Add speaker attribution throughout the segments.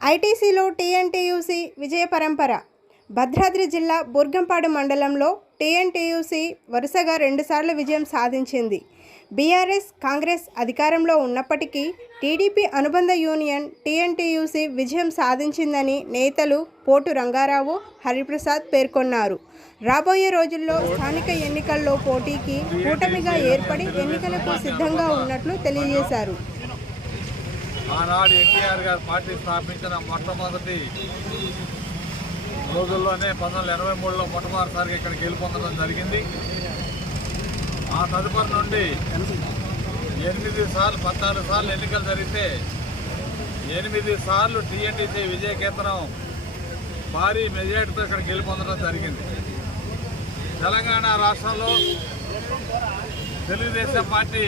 Speaker 1: ఐటీసీలో TNTUC విజయ పరంపర. భద్రాద్రి జిల్లా బుర్గంపాడు మండలంలో టీఎన్టీయూసీ వరుసగా రెండుసార్లు విజయం సాధించింది. బీఆర్ఎస్ కాంగ్రెస్ అధికారంలో ఉన్నప్పటికీ టీడీపీ అనుబంధ యూనియన్ టీఎన్టీయూసీ విజయం సాధించిందని నేతలు పోటు రంగారావు హరిప్రసాద్ పేర్కొన్నారు. రాబోయే రోజుల్లో స్థానిక ఎన్నికల్లో పోటీకి కూటమిగా ఏర్పడి ఎన్నికలకు సిద్ధంగా ఉన్నట్లు తెలియజేశారు.
Speaker 2: ఆనాడు ఎన్టీఆర్ గారు పార్టీ స్థాపించిన మొట్టమొదటి రోజుల్లోనే పంతొమ్మిది వందల ఎనభై మూడులో మొట్టమొదటిసారిగా ఇక్కడ గెలుపొందడం జరిగింది. ఆ తదుపరి నుండి ఎనిమిది సార్లు పద్నాలుగు సార్లు ఎన్నికలు జరిగితే ఎనిమిది సార్లు టీఎన్టీసీ విజయకేతనం భారీ మెజార్టీతో ఇక్కడ గెలుపొందడం జరిగింది. తెలంగాణ రాష్ట్రంలో తెలుగుదేశం పార్టీ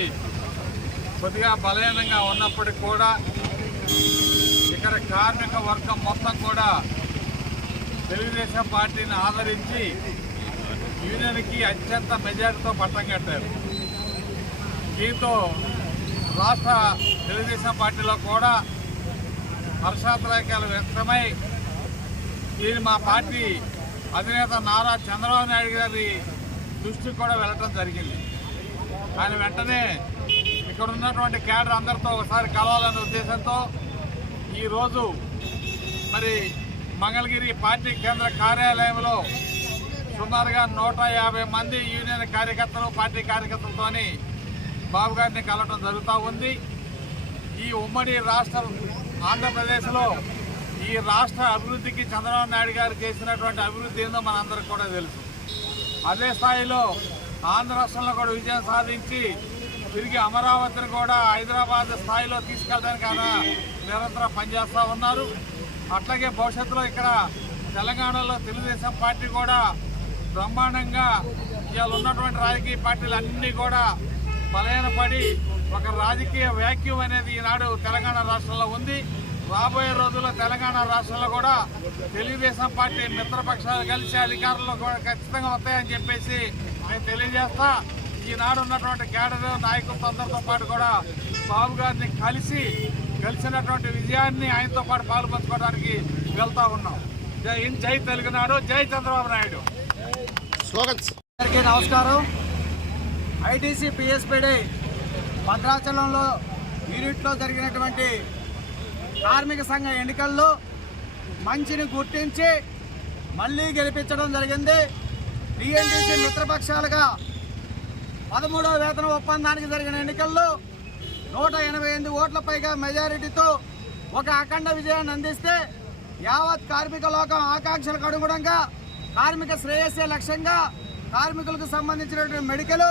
Speaker 2: కొద్దిగా బలహీనంగా ఉన్నప్పటికీ కూడా ఇక్కడ కార్మిక వర్గం మొత్తం కూడా తెలుగుదేశం పార్టీని ఆదరించి యూనియన్కి అత్యంత మెజారిటీతో పట్టం కట్టారు. దీంతో రాష్ట్ర తెలుగుదేశం పార్టీలో కూడా హర్షాతిరేకాలు వ్యక్తమై దీని మా పార్టీ అధినేత నారా చంద్రబాబు నాయుడు గారి దృష్టికి కూడా వెళ్ళటం జరిగింది. ఆయన వెంటనే ఇక్కడ ఉన్నటువంటి క్యాడర్ అందరితో ఒకసారి కలవాలనే ఉద్దేశంతో ఈరోజు మరి మంగళగిరి పార్టీ కేంద్ర కార్యాలయంలో సుమారుగా నూట యాభై మంది యూనియన్ కార్యకర్తలు పార్టీ కార్యకర్తలతోని బాబు గారిని కలవటం జరుగుతూ ఉంది. ఈ ఉమ్మడి రాష్ట్ర ఆంధ్రప్రదేశ్లో ఈ రాష్ట్ర అభివృద్ధికి చంద్రబాబు నాయుడు గారు చేసినటువంటి అభివృద్ధి ఏందో మనందరికి కూడా తెలుసు. అదే స్థాయిలో ఆంధ్ర రాష్ట్రంలో కూడా విజయం సాధించి తిరిగి అమరావతిని కూడా హైదరాబాద్ స్థాయిలో తీసుకెళ్ళడానికి ఆయన నిరంతరం పనిచేస్తూ ఉన్నారు. అట్లాగే భవిష్యత్తులో ఇక్కడ తెలంగాణలో తెలుగుదేశం పార్టీ కూడా బ్రహ్మాండంగా ఇవాళ ఉన్నటువంటి రాజకీయ పార్టీలు అన్నీ కూడా బలహీనపడి ఒక రాజకీయ వ్యాక్యూమ్ అనేది ఈనాడు తెలంగాణ రాష్ట్రంలో ఉంది. రాబోయే రోజుల్లో తెలంగాణ రాష్ట్రంలో కూడా తెలుగుదేశం పార్టీ మిత్రపక్షాలు కలిసి అధికారంలో కూడా ఖచ్చితంగా వస్తాయని చెప్పేసి నేను తెలియజేస్తా. ఈనాడు ఉన్నటువంటి కేడర్ నాయకులతో అందరితో పాటు కూడా బాబు గారిని కలిసి కలిసినటువంటి విజయాన్ని ఆయనతో పాటు పాల్పంచుకోవడానికి వెళ్తా ఉన్నాం. జై హింద్ జై తెలుగునాడు జై చంద్రబాబు నాయుడు.
Speaker 3: అందరికీ నమస్కారం. ఐటీసీ పిఎస్పిడి భద్రాచలంలో యూనిట్లో జరిగినటువంటి కార్మిక సంఘ ఎన్నికల్లో మంచిని గుర్తించి మళ్ళీ గెలిపించడం జరిగింది. టీఎన్టీసీ మిత్రపక్షాలుగా పదమూడవ వేతన ఒప్పందానికి జరిగిన ఎన్నికల్లో నూట ఎనభై ఎనిమిది ఓట్ల పైగా మెజారిటీతో ఒక అఖండ విజయాన్ని అందిస్తే యావత్ కార్మిక లోకం ఆకాంక్షలకు అనుగుణంగా కార్మిక శ్రేయస్సే లక్ష్యంగా కార్మికులకు సంబంధించినటువంటి మెడికల్